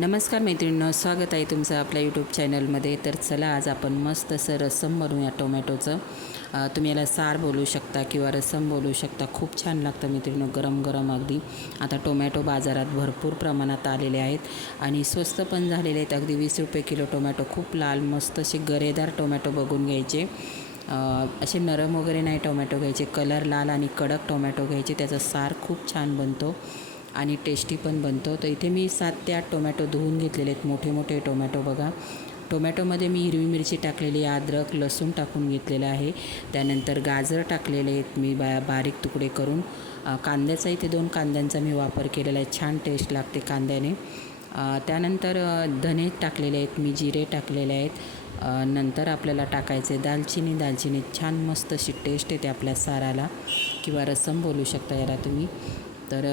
नमस्कार मैत्रिणींनो स्वागत आहे तुमचं आपल्या यूट्यूब चॅनलमध्ये तर चला आज आपण मस्त असं रस्सम बनवूया टोमॅटोचं. तुम्ही याला सार बोलू शकता किंवा रस्सम बोलू शकता. खूप छान लागतं मित्रांनो गरम गरम अगदी. आता टोमॅटो बाजारात भरपूर प्रमाणात आलेले आहेत आणि स्वस्त पण झालेले आहेत. अगदी वीस रुपये किलो टोमॅटो खूप लाल मस्त असे गरेदार टोमॅटो बघून घ्यायचे. असे नरम वगैरे नाही टोमॅटो घ्यायचे. कलर लाल आणि कडक टोमॅटो घ्यायचे. त्याचा सार खूप छान बनतो. आणि टेस्टी पण बनतो. तर इथे मी सात ते आठ टोमॅटो धुवून घेतलेले आहेत. मोठे मोठे टोमॅटो बघा. टोमॅटोमध्ये मी हिरवी मिरची टाकलेली अद्रक लसूण टाकून घेतलेलं आहे. त्यानंतर गाजर टाकलेले आहेत मी बा बारीक तुकडे करून. कांद्याचा इथे दोन कांद्यांचा मी वापर केलेला आहे. छान टेस्ट लागते कांद्याने. त्यानंतर धने टाकलेले आहेत मी जिरे टाकलेले आहेत. नंतर आपल्याला टाकायचे दालचिनी. दालचिनी छान मस्त अशी टेस्ट येते आपल्या साराला. किंवा रसम बोलू शकता याला तुम्ही. तर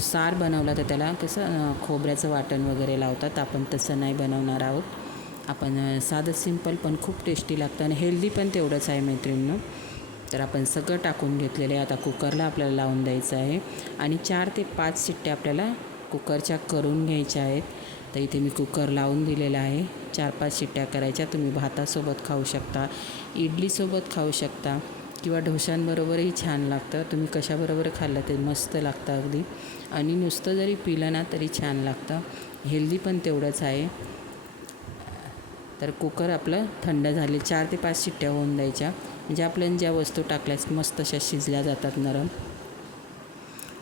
सार बनवला तर त्याला कसं खोबऱ्याचं वाटण वगैरे लावतात. आपण तसं नाही बनवणार आहोत. आपण साधं सिंपल पण खूप टेस्टी लागतं आणि हेल्दी पण तेवढंच आहे मैत्रिणींनो. तर आपण सगळं टाकून घेतलेलं आहे. आता कुकरला आपल्याला लावून द्यायचं आहे. आणि चार ते पाच शिट्ट्या आपल्याला कुकरच्या करून घ्यायच्या आहेत. तर इथे मी कुकर लावून दिलेला आहे. चार पाच शिट्ट्या करायच्या. तुम्ही भातासोबत खाऊ शकता. इडलीसोबत खाऊ शकता. किंवा डोशांबरोबरही छान लागतं. तुम्ही कशाबरोबर खाल्लं ते मस्त लागतं अगदी. आणि नुसतं जरी पिलं ना तरी छान लागतं. हेल्दी पण तेवढंच आहे. तर कुकर आपलं थंड झाले. चार ते पाच शिट्ट्या होऊन द्यायच्या. म्हणजे आपल्याला ज्या वस्तू टाकल्यास मस्त अशा शिजल्या जातात नरम.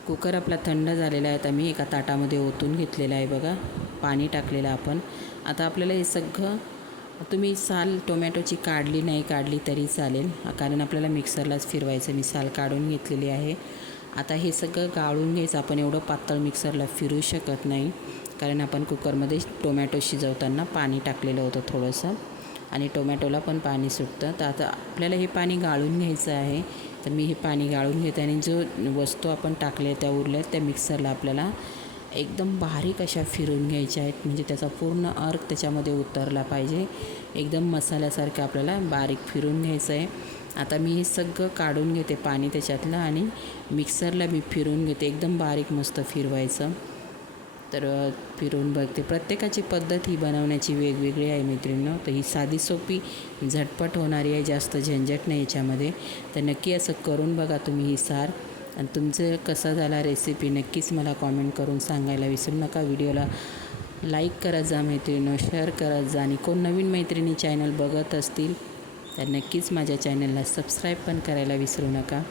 कुकर आपला थंड झालेला आहे. आता मी एका ताटामध्ये ओतून घेतलेला आहे बघा. पाणी टाकलेलं आपण. आता आपल्याला हे सगळं तुम्ही साल टोमॅटोची काढली नाही काढली तरी चालेल. कारण आपल्याला मिक्सरलाच फिरवायचं. मी साल काढून घेतलेली आहे. आता हे सगळं गाळून घ्यायचं. आपण एवढं पातळ मिक्सरला फिरू शकत नाही. कारण आपण कुकरमध्ये टोमॅटो शिजवताना पाणी टाकलेलं होतं थोडंसं. आणि टोमॅटोला पण पाणी सुटतं. तर आता आपल्याला हे पाणी गाळून घ्यायचं आहे. तर मी हे पाणी गाळून घेते आणि जो वस्तू आपण टाकल्या त्या उरल्या त्या मिक्सरला आपल्याला एकदम बारीक अशा फिरून घ्यायच्या आहेत. म्हणजे त्याचा पूर्ण अर्क त्याच्यामध्ये उतरला पाहिजे. एकदम मसाल्यासारखं आपल्याला बारीक फिरून घ्यायचं आहे. आता मी हे सगळं काढून घेते पाणी त्याच्यातलं आणि मिक्सरला मी फिरून घेते. एकदम बारीक मस्त फिरवायचं. तर फिरून बघते. प्रत्येकाची पद्धत ही बनवण्याची वेगवेगळी आहे मैत्रिणीनं. तर ही साधी सोपी झटपट होणारी आहे. जास्त झंझट नाही याच्यामध्ये. तर नक्की असं करून बघा तुम्ही ही सार. आणि तुमचं कसा झाला रेसिपी नक्कीच मला कॉमेंट करून सांगायला विसरू नका. व्हिडिओला लाईक करत जा मैत्रिणीनं शेअर करत जा. आणि कोण नवीन मैत्रिणी चॅनल बघत असतील तर नक्कीच माझ्या चॅनलला सबस्क्राईब पण करायला विसरू नका.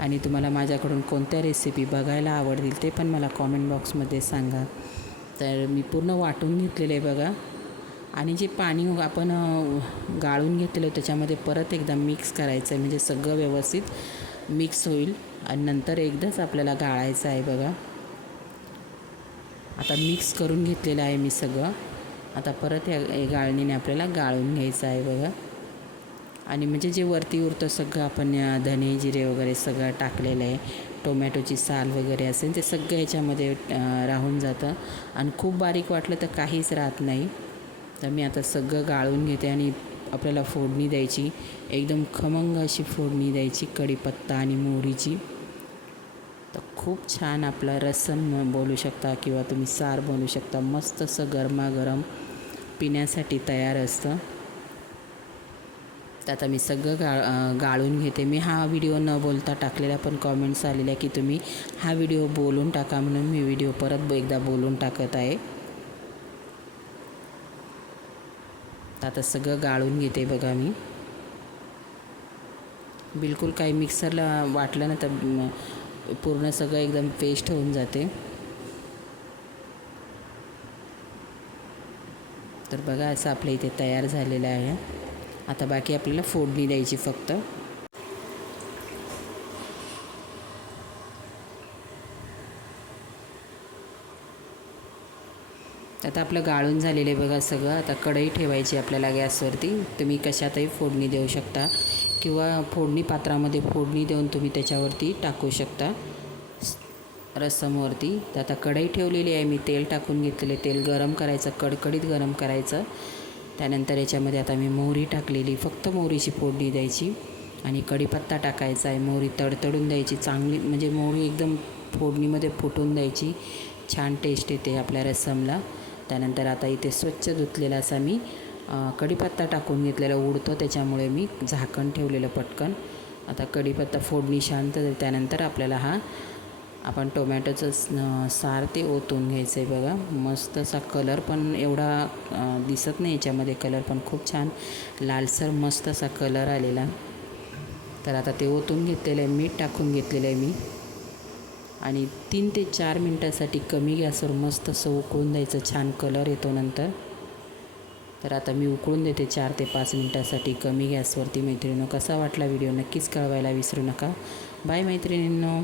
आणि तुम्हाला माझ्याकडून कोणत्या रेसिपी बघायला आवडतील ते पण मला कॉमेंट बॉक्समध्ये सांगा. तर मी पूर्ण वाटून घेतलेलं आहे बघा. आणि जे पाणी आपण गाळून घेतलेलं आहे त्याच्यामध्ये परत एकदा मिक्स करायचं आहे. म्हणजे सगळं व्यवस्थित मिक्स होईल. आणि नंतर एकदाच आपल्याला गाळायचं आहे बघा. आता मिक्स करून घेतलेलं आहे मी सगळं. आता परत या गाळणीने आपल्याला गाळून घ्यायचं आहे बघा. आणि म्हणजे जे वरती उरतं सगळं आपण धने जिरे वगैरे सगळं टाकलेलं आहे. टोमॅटोची साल वगैरे असेल ते सगळं याच्यामध्ये राहून जातं. आणि खूप बारीक वाटलं तर काहीच राहत नाही. तर मी आता सगळं गाळून घेते आणि आपल्याला फोडणी द्यायची. एकदम खमंग अशी फोडणी द्यायची कढीपत्ता आणि मोहरीची. तर खूप छान आपला रसम बोलू शकता किंवा तुम्ही सार बनवू शकता. मस्त असं गरमागरम पिण्यासाठी तयार असतं. तर आता मी सगळं गा गाळून घेते. मी हा व्हिडिओ न बोलता टाकलेला पण कॉमेंट्स आलेल्या की तुम्ही हा व्हिडिओ बोलून टाका म्हणून मी व्हिडिओ परत एकदा बोलून टाकत आहे तर आता सगळं गाळून घेते बघा मी. बिलकुल काही मिक्सरला वाटलं ना तर पूर्ण सगळं एकदम पेस्ट होऊन जाते. तर बघा असं आपल्या इथे तयार झालेलं आहे. आता बाकी आपल्याला फोडणी द्यायची फक्त. आता आपलं गाळून झालेलं आहे बघा सगळं. आता कढई ठेवायची आपल्याला गॅसवरती. तुम्ही कशातही फोडणी देऊ शकता. किंवा फोडणी पात्रामध्ये फोडणी देऊन तुम्ही त्याच्यावरती टाकू शकता. रस्समवरती तर आता कढई ठेवलेली आहे. मी तेल टाकून घेतलेले तेल गरम करायचं. कडकडीत गरम करायचं. त्यानंतर याच्यामध्ये आता मी मोहरी टाकलेली. फक्त मोहरीची फोडणी द्यायची. आणि कढीपत्ता टाकायचा आहे. मोहरी तडतडून द्यायची. चांगली म्हणजे मोहरी एकदम फोडणीमध्ये फुटून द्यायची. छान टेस्ट येते आपल्या रस्समला त्यानंतर आता इथे स्वच्छ धुतलेला असा मी कढीपत्ता टाकून घेतलेला उडतो. त्याच्यामुळे मी झाकण ठेवलेलं पटकन. आता कढीपत्ता फोडणी शांत त्यानंतर आपल्याला हा आपण टोमॅटोचं सार ते ओतून घ्यायचं आहे बघा. मस्त असा कलर पण एवढा दिसत नाही याच्यामध्ये. कलर पण खूप छान. लालसर मस्त असा कलर आलेला. तर आता ते ओतून घेतलेलं आहे. मीठ टाकून घेतलेलं आहे मी. आणि तीन ते चार मिनटासाठी कमी गॅसवर मस्त असं उकळून द्यायचं छान कलर येतो नंतर. तर आता मी उकळून देते चार ते पाच मिनटासाठी कमी गॅसवरती. मैत्रिणीनो कसा वाटला व्हिडिओ नक्कीच कळवायला विसरू नका. बाय मैत्रिणींनो.